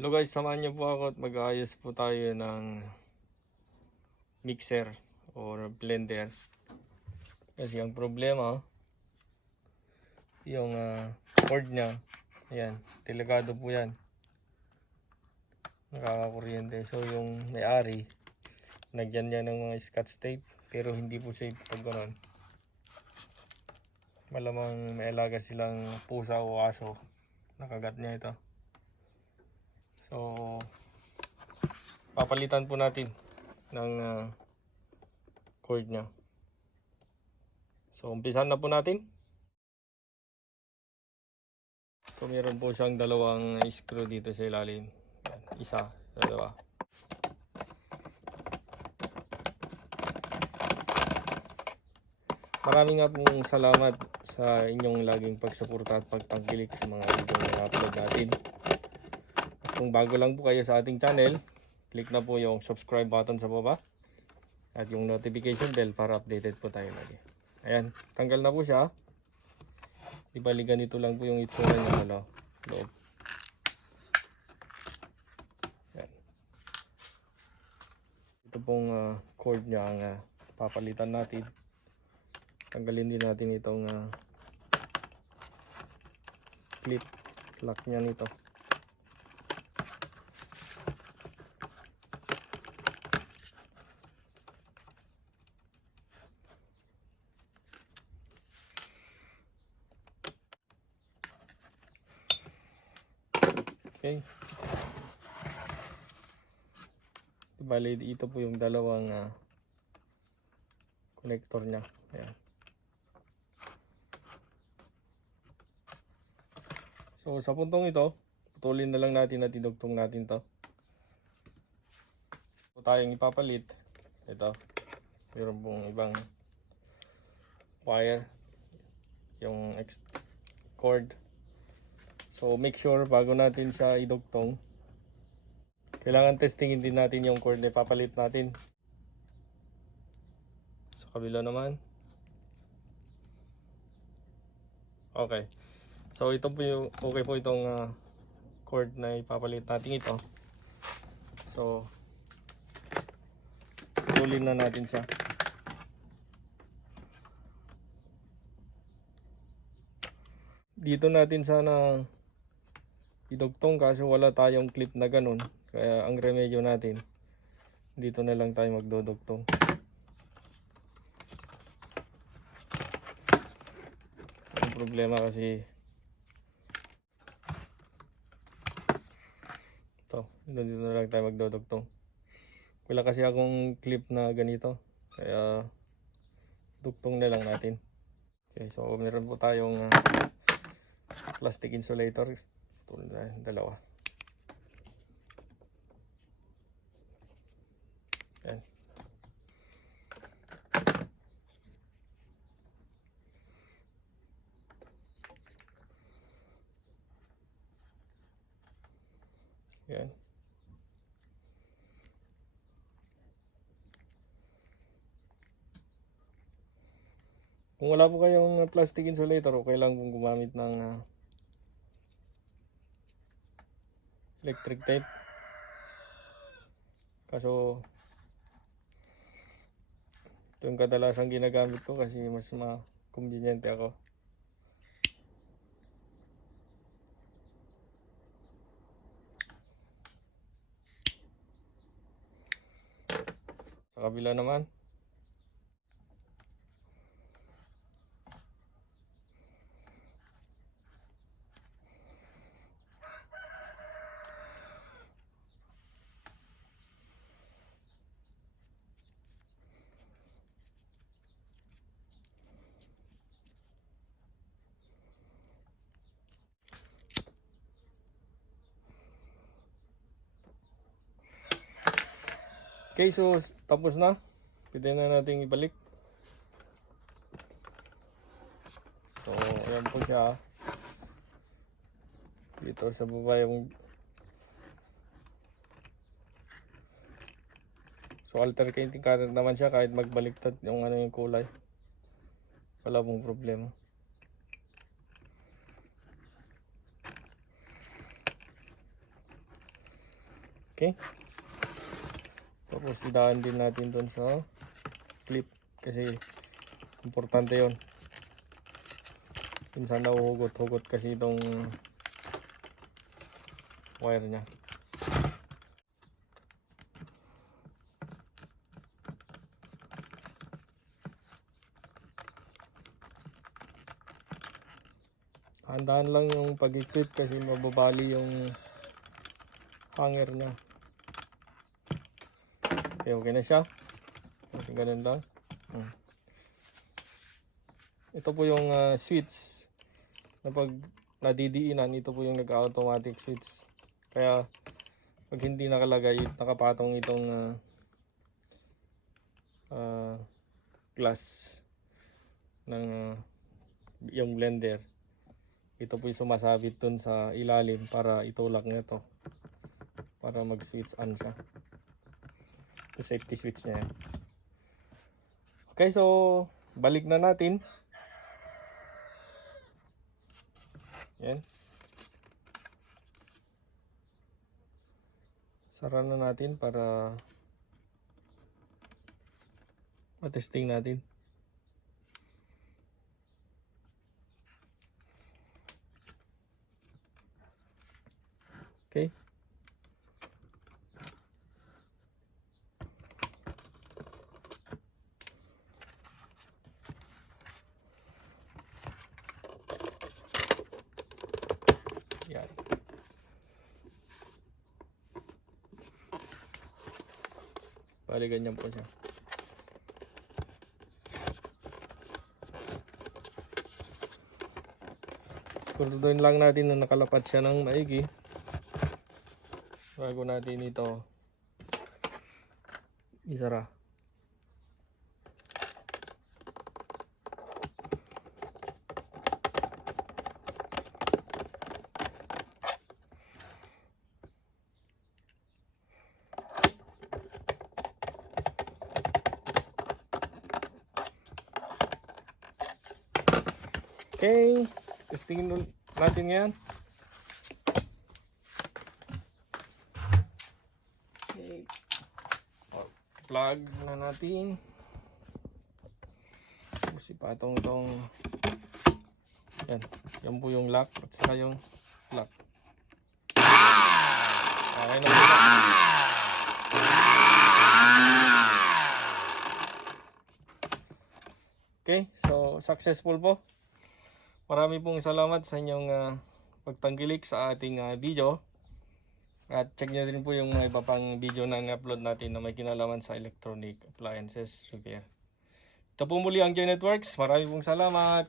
Hello guys, samahan niyo po ako at mag-aayos po tayo ng mixer or blender. Kasi ang problema, yung cord niya, ayan, delikado po yan. Nakakakuryente. So yung may-ari, nagyan niya ng mga scotch tape, pero hindi po safe pag gano'n. Malamang may alaga silang pusa o aso, nakagat niya ito. So papalitan po natin ng cord nya. So umpisan na po natin. So meron po siyang dalawang screw dito sa ilalim. Yan, isa, dalawa. Maraming nga pong salamat sa inyong laging pagsuporta at pagtangkilik sa mga video na upload natin. Kung bago lang po kayo sa ating channel, click na po yung subscribe button sa baba at yung notification bell para updated po tayo lagi. Ayan, tanggal na po siya. Di bali ganito lang po yung itsura niya sa loob. Ayan. Ito pong cord niya ang papalitan natin. Tanggalin din natin itong clip lock niya nito. Okay. Bali ito po yung dalawang connector niya. Ayan. So sa puntong ito, putulin na lang natin at idugtong natin to. So tayong ipapalit. Ito. Meron pong ibang wire. Yung cord. So make sure bago natin siya idugtong, kailangan testingin din natin yung cord na ipapalit natin. Sa kabila naman. Okay. So ito po yung okay po itong cord na ipapalit natin ito. So putulin na natin siya. Dito natin sana idugtong kasi wala tayong clip na ganun. Kaya ang remedyo natin, dito na lang tayo magdudugtong. Ang problema kasi dito na lang tayo magdudugtong. Wala kasi akong clip na ganito. Kaya dugtong na lang natin. Okay, so meron po tayong plastic insulator. Ito na dalawa. Yan. Yan. Kung wala po kayong plastic insulator, okay lang kung gumamit ng electric tape. Kaso ito yung kadalasang ginagamit ko kasi mas ma-convenient ako. Sa kabila naman. Okay, so tapos na. Pwede na natin ibalik. So, ayan po siya. Dito sa baba yung so alternating current naman siya kahit magbaliktad yung yung kulay. Wala pong problema. Okay. Tapos idaan din natin doon sa clip kasi importante yon. Minsan nahuhugot-hugot kasi itong wire niya. Handaan lang yung pag-equip kasi mababali yung hanger niya. Okay na siya. Okay, ganun lang. Ito po yung switch na pag nadidiinan, ito po yung nag-automatic switch. Kaya pag hindi nakalagay, nakapatong itong glass ng yung blender, ito po yung sumasabit dun sa ilalim para itulak nito para mag-switch on siya. Yung safety switch niya yan. Okay, so balik na natin. Yan. Sara na natin para matesting natin. Okay. Yan. Bali ganyan po siya. Siguraduhin lang natin na nakalapat siya ng maigi bago natin ito isara. Okay, testingin natin yan. Okay. Plug na natin. Sipatong itong yan. Yan po yung lock at saka yung lock. Okay na po. Okay, so successful po. Marami pong salamat sa inyong pagtangkilik sa ating video. At check nyo din po yung mga iba pang video na upload natin na may kinalaman sa electronic appliances repair. Ito po muli ang Joy Networks. Marami pong salamat.